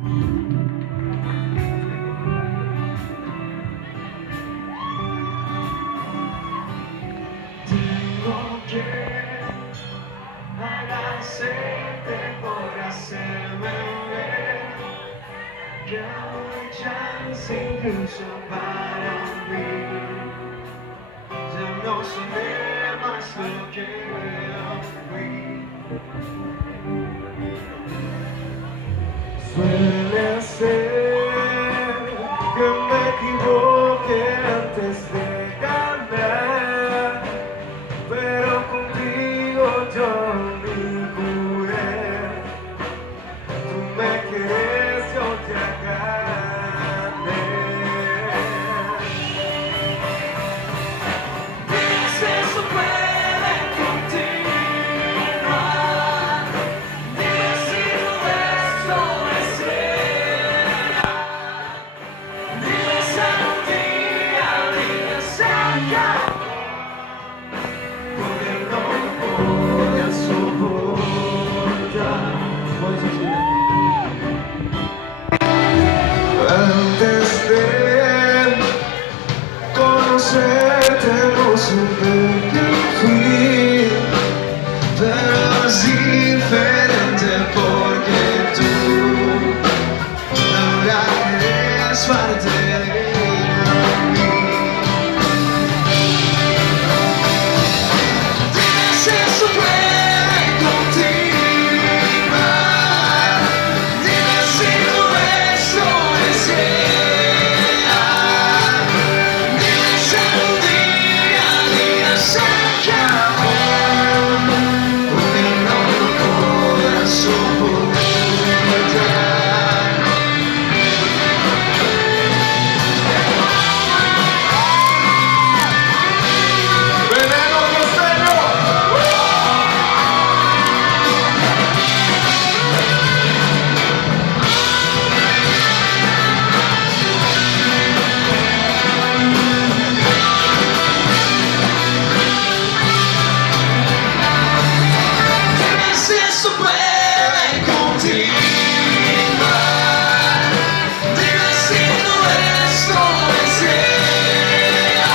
Tengo que agradecerte por hacerme ver que hay chance incluso para mí. Ya no seré más lo que fui. Suele ser que me equivoque antes de ganar, pero contigo yo ni jugué. Tú me quieres, yo te gané. Dime si eso puede continuar. Dime si todo esto es real. Dime si algún día vida se acabó. Porque no voy a soportar. Antes de conocerte no supe quién fui, pero es diferente porque tú ahora eres parte de mí. Dime si eso puede continuar. Dime si todo esto es real. Dime si algún día la vida se acabó. Porque no lo podrás soportar. Veneno costeño. Dime si eso puede continuar. Dime si todo esto es real.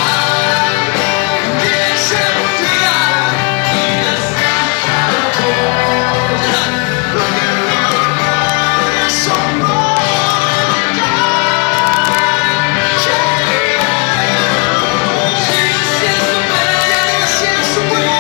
Dime si algún día la vida se acabó. Porque no lo podrás soportar. Dime si eso puede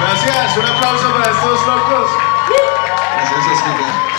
Gracias, un aplauso para estos locos. Gracias, Oscar.